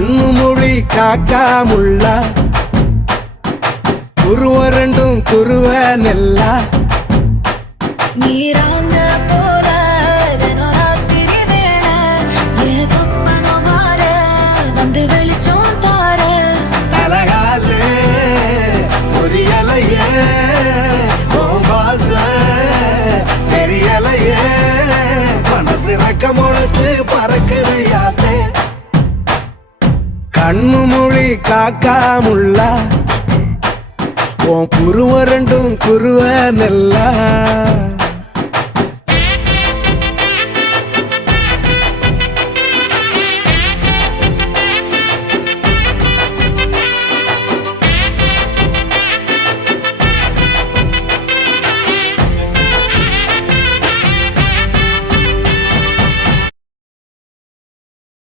கண்ணு மொழி காக்காமுள்ளா குருவ ரெண்டும் குருவ நெல்லா நீராங்க போல ராத்திரி வேள என் சொப்பனம் மாற வந்து வெளிச்சம் தார அழகாலே பொரியலையே பாச பெரியலையே மனசு ரக்க முளைச்சு பறக்குதையாத்தே கண்ணு மொழி காக்காமுள்ளா உன் குருவ ரெண்டும் குருவ நெல்லா